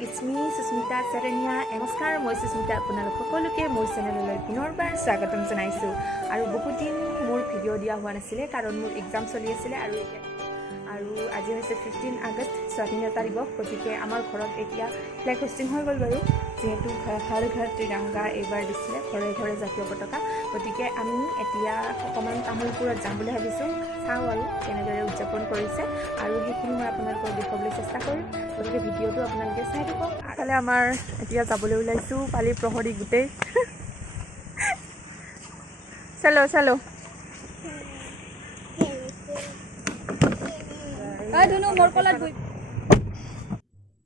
it's me, Susmita, Sarania. Namaskar, মই Susmita আপোনালোক সকলোকে মোৰ চেনেললৈ পুনৰবাৰ স্বাগতম জনাইছো আৰু বহুত দিন মোৰ ভিডিঅ' দিয়া হোৱা নাছিলে কাৰণ মোৰ এক্সাম চলি আছিল আৰু আজি হৈছে 15 আগষ্ট স্বাধীনতা দিৱস গতিকে আমাৰ ঘৰত এতিয়া ফ্লেগ হোষ্টিং হৈ গ'ল বাৰু যেহেতু হৰ ঘৰ ত্ৰিৰংগা এইবাৰ দিছিলে ঘৰে ঘৰে জাতীয় পতাকা গতিকে আমি এতিয়া অকমান তামুলপুৰত যাম বুলি ভাবিছো চাও আৰু কেনেদৰে উদযাপন কৰিছে আৰু সেইখিনি মই আপোনালোকক দেখুৱাবলৈ চেষ্টা কৰিম গতিকে ভিডিঅ'টো আপোনালোকে চাই থাকক আগলে আমাৰ এতিয়া যাবলৈ ওলাইছো পালি প্ৰহৰী গুটেই চলো চলো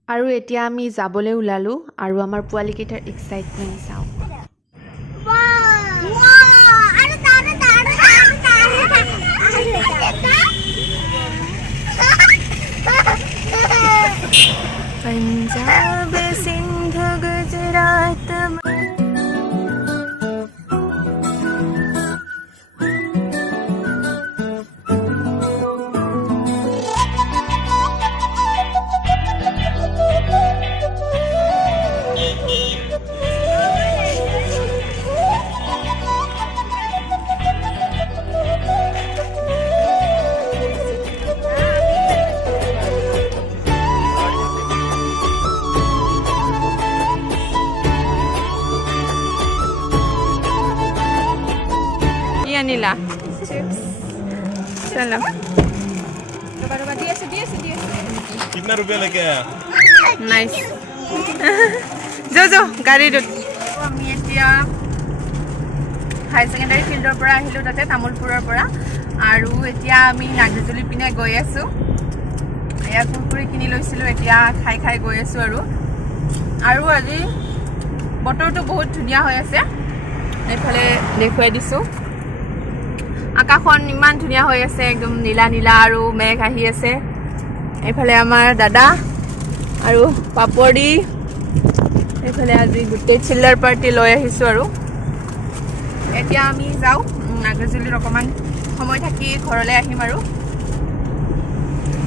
আৰু এতিয়া আমি যাবলৈ ওলালো আৰু আমাৰ পোৱালি কেইটাৰ এক্সাইটমেন্ট চাও पंजाब सिंध गुजरात नीला चिप्स चलो कितना रुपया लेके आया नाइस जो जो गाड़ी दो আমি এতিয়া হাই সেকেন্ডাৰী ফিল্ডৰ পৰা আহিলো তাতে তামুলপুৰৰ পৰা আৰু এতিয়া আমি নাগজুলি পিনে গৈ আছো এয়া কুৰকুৰি কিনি লৈছিলো এতিয়া খাই খাই গৈ আছো আৰু আজি বতৰটো বহুত ধুনীয়া হৈ আছে এইফালে দেখুৱাই দিছো আকাশখন ইমান ধুনীয়া হৈ আছে একদম নীলা নীলা আৰু মেঘ আহি আছে এইফালে আমাৰ দাদা আৰু পাপৰি এইফালে আজি গোটেই চিল্লাৰ পাৰ্টি লৈ আহিছো আৰু এতিয়া আমি যাও নাগজুলিৰ অকমান সময় থাকি ঘৰলৈ আহিম আৰু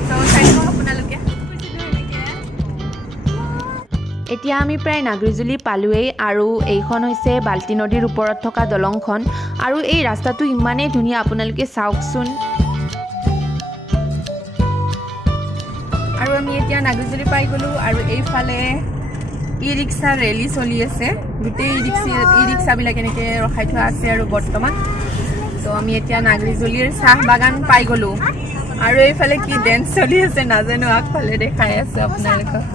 তো চাইব আপোনালোকে এতিয়া আমি প্ৰায় নাগৰিজুলি পালোৱেই আৰু এইখন হৈছে বাল্টি নদীৰ ওপৰত থকা দলংখন আৰু এই ৰাস্তাটো ইমানেই ধুনীয়া আপোনালোকে চাওকচোন আৰু আমি এতিয়া নাগৰিজুলি পাই গলো আৰু এইফালে ই ৰিক্সা ৰেলী চলি আছে গোটেই ই ৰিক্সাবিলাক এনেকৈ ৰখাই থোৱা আছে আৰু বৰ্তমান তো আমি এতিয়া নাগৰিজুলিৰ চাহ বাগান পাই গলো আৰু এইফালে কি ডেন্স চলি আছে নাজানো আগফালে দেখাই আছে আপোনালোকক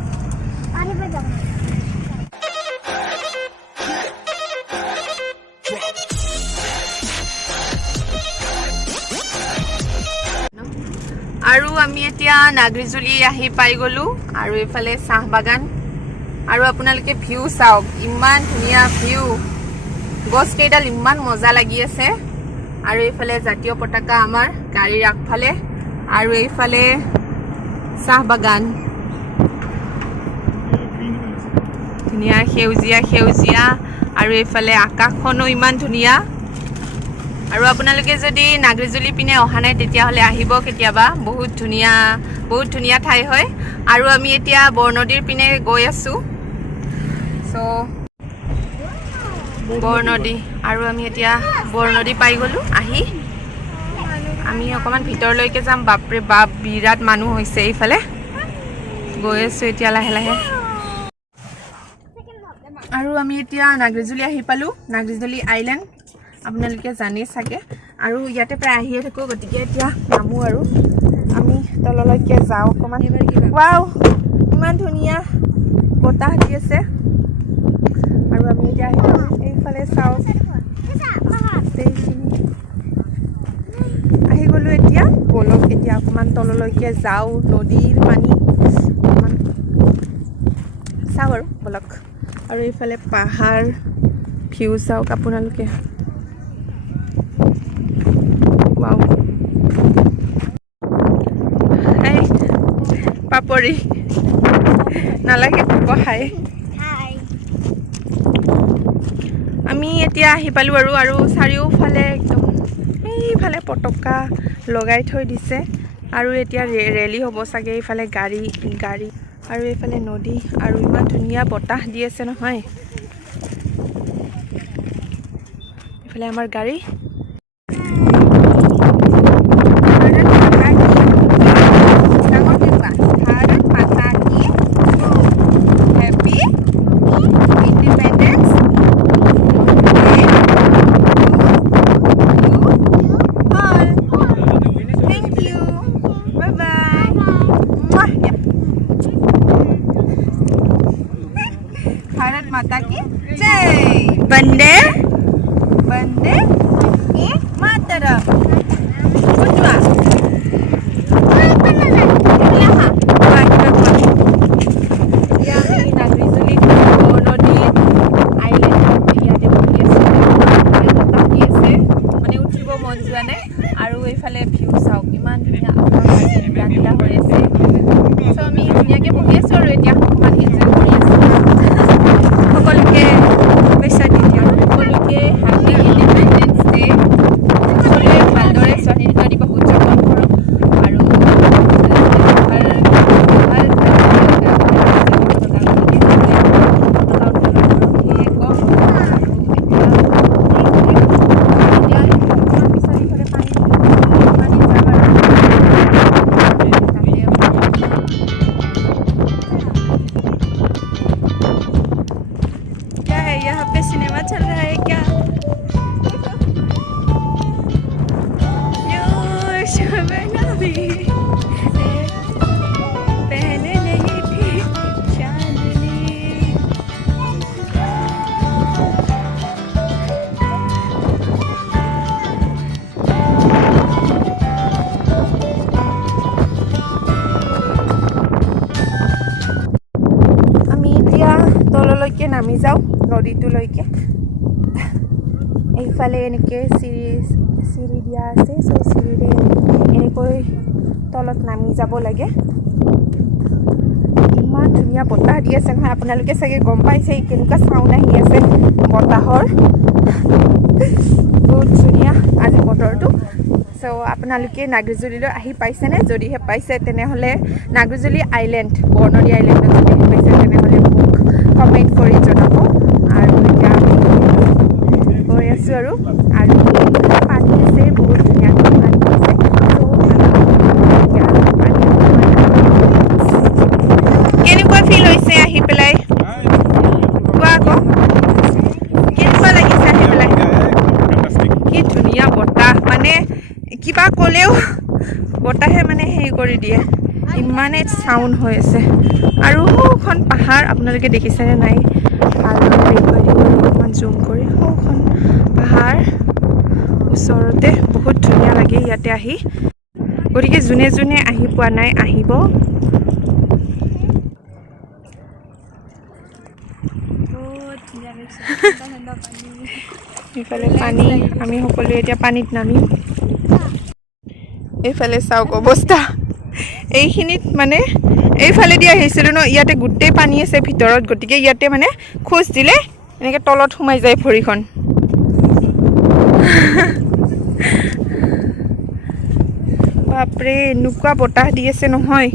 আৰু আমি এতিয়া নাগৰিজুলি আহি পাই গলো আৰু এইফালে চাহ বাগান আৰু আপোনালোকে ভিউ চাওক ইমান ধুনীয়া ভিউ গছ কেইডাল ইমান মজা লাগি আছে আৰু এইফালে জাতীয় পতাকা আমাৰ গাড়ীৰ আগফালে আৰু এইফালে চাহ বাগান ধুনীয়া সেউজীয়া সেউজীয়া আৰু এইফালে আকাশখনো ইমান ধুনীয়া আৰু আপোনালোকে যদি নাগৰিজুলি পিনে অহা নাই তেতিয়াহ'লে আহিব কেতিয়াবা বহুত ধুনীয়া ঠাই হয় আৰু আমি এতিয়া বৰনদীৰ পিনে গৈ আছো সো বৰনদী আৰু আমি এতিয়া বৰনদী পাই গলো আহি আমি অকমান ভিতৰলৈকে যাম বাপৰে বাপ বিৰাট মানুহ হৈছে এইফালে গৈ আছো এতিয়া লাহে লাহে আৰু আমি এতিয়া নাগৰিজুলি আহি পালো নাগৰিজুলি আইলেণ্ড আপোনালোকে জানে চাগে আৰু ইয়াতে প্ৰায় আহিয়ে থাকো গতিকে এতিয়া নামো আৰু আমি তললৈকে যাওঁ অকমান ৱাও ইমান ধুনীয়া বতাহ দি আছে আৰু আমি এতিয়া এইফালে চাওঁ আহি গলো এতিয়া বলক এতিয়া অকমান তললৈকে যাওঁ নদীৰ পানী অকমান চাওঁ আৰু বলক আৰু এইফালে পাহাৰ ভিউ চাওক আপোনালোকে wow hey papori নালাগে বহাই আমি এতিয়া আহি পালো আৰু চাৰিওফালে একদম এইফালে পতাকা লগাই থৈ দিছে আৰু এতিয়া ৰেলী হ'ব চাগে এইফালে গাড়ী আৰু এইফালে নদী আৰু ইমান ধুনীয়া বতাহ দি আছে নহয় এইফালে আমাৰ গাড়ী माता की जय वंदे वंदे मातरम कुछ আৰু এইফালে ভিউ চাওক ইমান ধুনীয়া নীলা হৈ আছে সো আমি ধুনীয়াকৈ বহি আছোঁ আৰু এতিয়া অকণমান এনজয় কৰি আছোঁ সকলোকে শুভেচ্ছা দি দিওঁ সকলোকে হেপী ইণ্ডিপেণ্ডেন্স ডে সকলোৱে ভালদৰে স্বাধীনতা দিৱস উদযাপন কৰক আৰু यहाँ पे सिनेमा चल रहा है क्या पहले नहीं थी चांदनी আমি এতিয়া তললৈকে নামি যাওঁ নদীটোলৈকে এইফালে এনেকৈ চিৰি দিয়া আছে চ' চিৰিৰে এনেকৈ তলত নামি যাব লাগে ইমান ধুনীয়া বতাহ দি আছে নহয় আপোনালোকে চাগে গম পাইছে কেনেকুৱা চাউণ্ড আহি আছে বতাহৰ বহুত ধুনীয়া আজি বতৰটো চ' আপোনালোকে নাগ্ৰিজুলিলৈ আহি পাইছেনে যদিহে পাইছে তেনেহ'লে নাগ্ৰিজুলি আইলেণ্ড বৰ্ণালী আইলেণ্ডত যদি আহি পাইছে তেনেহ'লে মোক কমেণ্ট কৰি জনাব আৰু এতিয়া আমি গৈ আছোঁ আৰু পানী আছে বহুত ধুনীয়াকৈ পানী আছে কেনেকুৱা ফিল হৈছে আহি পেলাই কোৱা আকৌ কেনেকুৱা লাগিছে আহি পেলাই কি ধুনীয়া বতাহ মানে কিবা ক'লেও বতাহে মানে হেৰি কৰি দিয়ে ইমানে চাউণ্ড হৈ আছে আৰু সৌখন পাহাৰ আপোনালোকে দেখিছেনে নাই ভালদৰে দেখুৱাই দিব অকণমান জুম কৰি সৌখন পাহাৰ ওচৰতে বহুত ধুনীয়া লাগে ইয়াতে আহি গতিকে যোনে যোনে আহি পোৱা নাই আহিব এইফালে পানী আমি সকলোৱে এতিয়া পানীত নামিম এইফালে চাওক অৱস্থা এইখিনিত মানে এইফালেদি আহিছিলোঁ ন ইয়াতে গোটেই পানী আছে ভিতৰত গতিকে ইয়াতে মানে খোজ দিলে এনেকৈ তলত সোমাই যায় ভৰিখন বাপৰে এনেকুৱা বতাহ দি আছে নহয়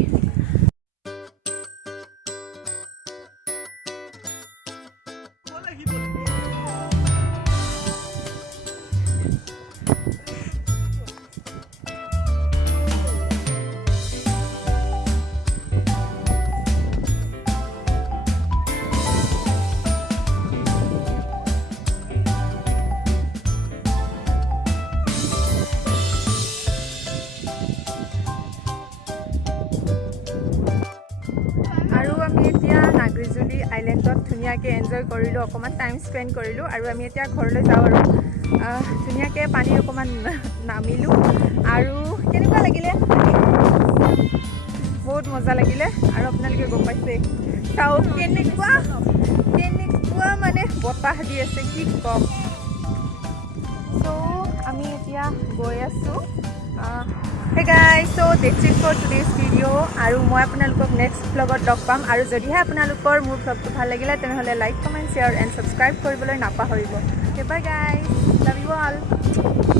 নাগ্ৰিজুলি আইলেণ্ডত ধুনীয়াকৈ এনজয় কৰিলোঁ অকণমান টাইম স্পেণ্ড কৰিলোঁ আৰু আমি এতিয়া ঘৰলৈ যাওঁ আৰু ধুনীয়াকৈ পানী অকণমান নামিলোঁ আৰু কেনেকুৱা লাগিলে বহুত মজা লাগিলে আৰু আপোনালোকে গম পাইছে চাওক কেনেকুৱা মানে বতাহ দি আছে কি ক'ম চ' আমি এতিয়া গৈ আছোঁ Hey guys, so that's it for today's video আৰু মই আপোনালোকক নেক্সট ব্লগত লগ পাম আৰু যদিহে আপোনালোকৰ মোৰ ব্লগটো ভাল লাগিলে তেনেহ'লে like comment share and subscribe কৰিবলৈ নাপাহৰিব। Okay, bye guys, love you all.